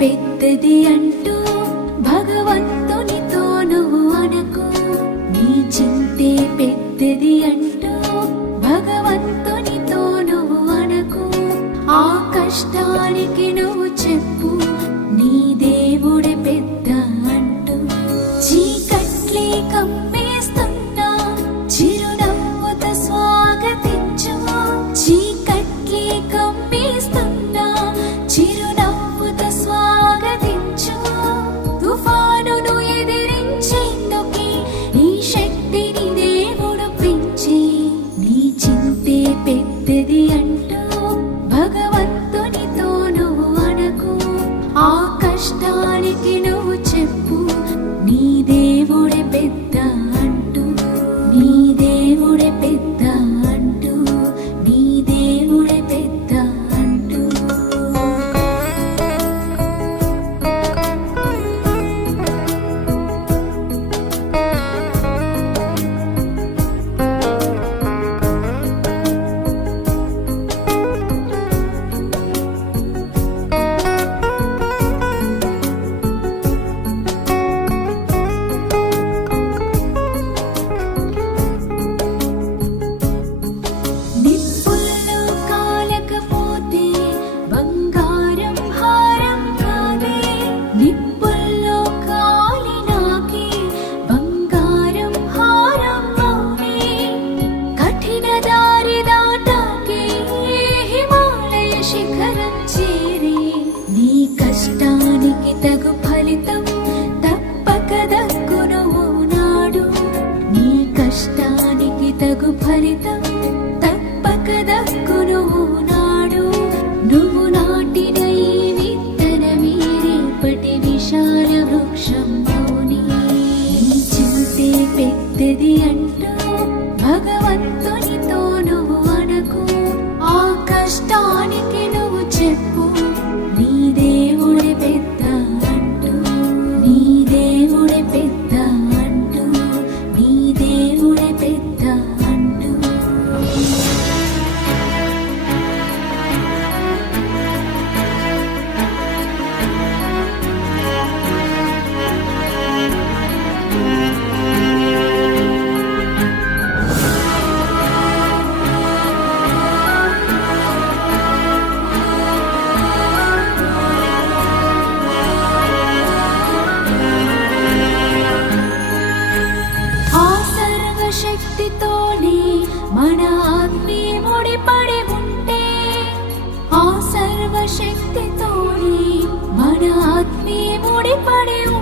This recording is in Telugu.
పెద్దది అంటూ భగవంతునితో నువ్వు అనకు నీ చింతే పెద్దది అంటూ từ శక్తితోనే మన ఆత్మీయముడి పడి ఉంటే ఆ సర్వశక్తితోనే మన ఆత్మీయముడి పడి ఉంటే